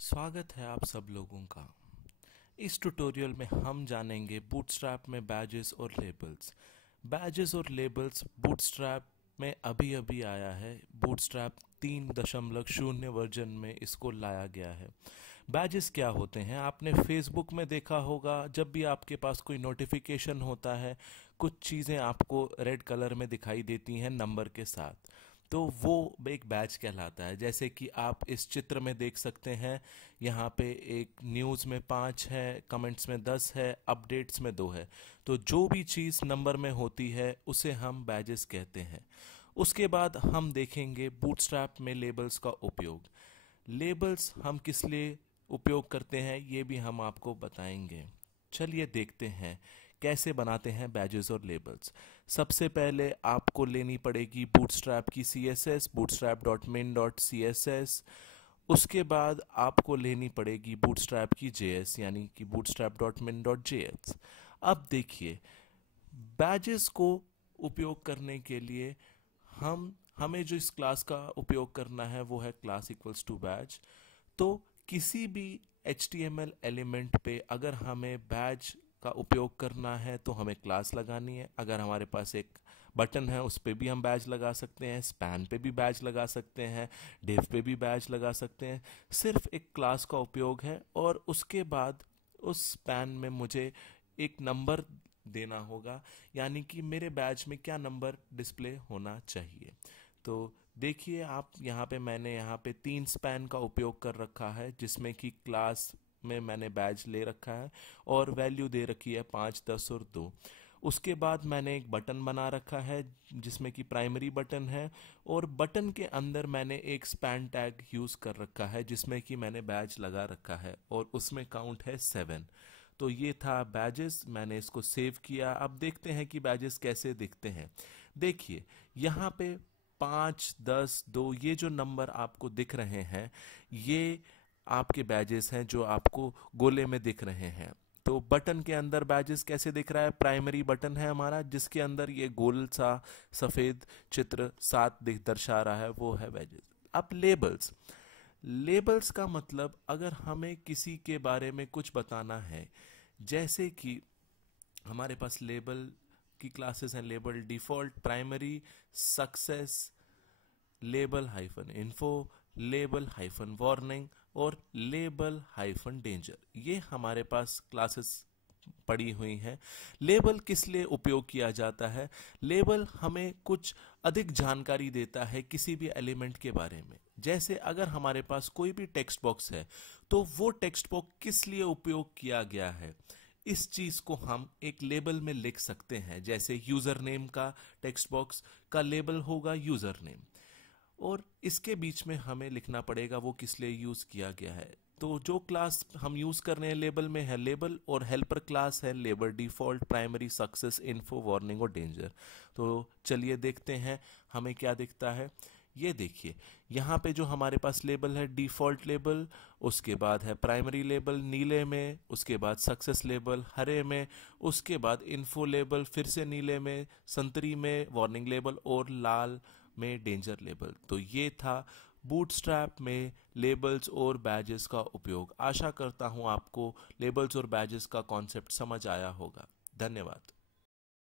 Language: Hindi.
स्वागत है आप सब लोगों का। इस ट्यूटोरियल में हम जानेंगे बूटस्ट्रैप में बैजेस और लेबल्स। बैजेस और लेबल्स बूटस्ट्रैप में अभी अभी आया है। बूटस्ट्रैप 3.0 वर्जन में इसको लाया गया है। बैजेस क्या होते हैं? आपने फेसबुक में देखा होगा, जब भी आपके पास कोई नोटिफिकेशन होता है, कुछ चीज़ें आपको रेड कलर में दिखाई देती हैं नंबर के साथ, तो वो एक बैच कहलाता है। जैसे कि आप इस चित्र में देख सकते हैं, यहाँ पे एक न्यूज़ में 5 है, कमेंट्स में 10 है, अपडेट्स में 2 है। तो जो भी चीज़ नंबर में होती है उसे हम बैजेस कहते हैं। उसके बाद हम देखेंगे बूटस्ट्रैप में लेबल्स का उपयोग। लेबल्स हम किस लिए उपयोग करते हैं ये भी हम आपको बताएंगे। चलिए देखते हैं कैसे बनाते हैं बैजेस और लेबल्स। सबसे पहले आपको लेनी पड़ेगी बूटस्ट्रैप की CSS, bootstrap.min.css। उसके बाद आपको लेनी पड़ेगी बूटस्ट्रैप की JS यानी कि bootstrap.min.js। अब देखिए, बैजेस को उपयोग करने के लिए हमें जो इस क्लास का उपयोग करना है वो है क्लास इक्वल्स टू बैज। तो किसी भी HTML एलिमेंट पे अगर हमें बैज का उपयोग करना है तो हमें क्लास लगानी है। अगर हमारे पास एक बटन है उस पे भी हम बैज लगा सकते हैं, स्पैन पे भी बैज लगा सकते हैं, डिव पे भी बैज लगा सकते हैं। सिर्फ एक क्लास का उपयोग है और उसके बाद उस स्पैन में मुझे एक नंबर देना होगा, यानी कि मेरे बैच में क्या नंबर डिस्प्ले होना चाहिए। तो देखिए आप मैंने यहाँ पे 3 स्पैन का उपयोग कर रखा है, जिसमें कि क्लास में मैंने बैच ले रखा है और वैल्यू दे रखी है 5, 10 और 2। उसके बाद मैंने एक बटन बना रखा है जिसमें कि प्राइमरी बटन है, और बटन के अंदर मैंने एक स्पैन टैग यूज़ कर रखा है जिसमें कि मैंने बैच लगा रखा है और उसमें काउंट है 7। तो ये था बैजेस, मैंने इसको सेव किया। अब देखते हैं कि बैजेस कैसे दिखते हैं। देखिए यहाँ पे 5, 10, 2 ये जो नंबर आपको दिख रहे हैं ये आपके बैजेस हैं जो आपको गोले में दिख रहे हैं। तो बटन के अंदर बैजेस कैसे दिख रहा है? प्राइमरी बटन है हमारा जिसके अंदर ये गोल सा सफ़ेद चित्र 7 दर्शा रहा है, वो है बैजेस। अब लेबल्स। लेबल्स का मतलब, अगर हमें किसी के बारे में कुछ बताना है, जैसे कि हमारे पास लेबल की क्लासेस हैं, label default, primary, success, label hyphen info, label hyphen warning और लेबल हाइफन डेंजर। ये हमारे पास क्लासेस पड़ी हुई हैं। लेबल किस लिए उपयोग किया जाता है? लेबल हमें कुछ अधिक जानकारी देता है किसी भी एलिमेंट के बारे में। जैसे अगर हमारे पास कोई भी टेक्स्ट बॉक्स है तो वो टेक्स्ट बॉक्स किस लिए उपयोग किया गया है, इस चीज को हम एक लेबल में लिख सकते हैं। जैसे यूजर नेम का टेक्स्ट बॉक्स का लेबल होगा यूजर नेम, और इसके बीच में हमें लिखना पड़ेगा वो किस लिए यूज किया गया है। तो जो क्लास हम यूज कर रहे हैं लेबल में है लेबल, और हेल्पर क्लास है label default, primary, success, info, warning और डेंजर। तो चलिए देखते हैं हमें क्या दिखता है। ये देखिए यहाँ पे जो हमारे पास लेबल है डिफॉल्ट लेबल, उसके बाद है प्राइमरी लेबल नीले में, उसके बाद सक्सेस लेबल हरे में, उसके बाद इन्फो लेबल फिर से नीले में, संतरी में वार्निंग लेबल और लाल में डेंजर लेबल। तो ये था बूटस्ट्रैप में लेबल्स और बैजेस का उपयोग। आशा करता हूँ आपको लेबल्स और बैजेस का कॉन्सेप्ट समझ आया होगा। धन्यवाद।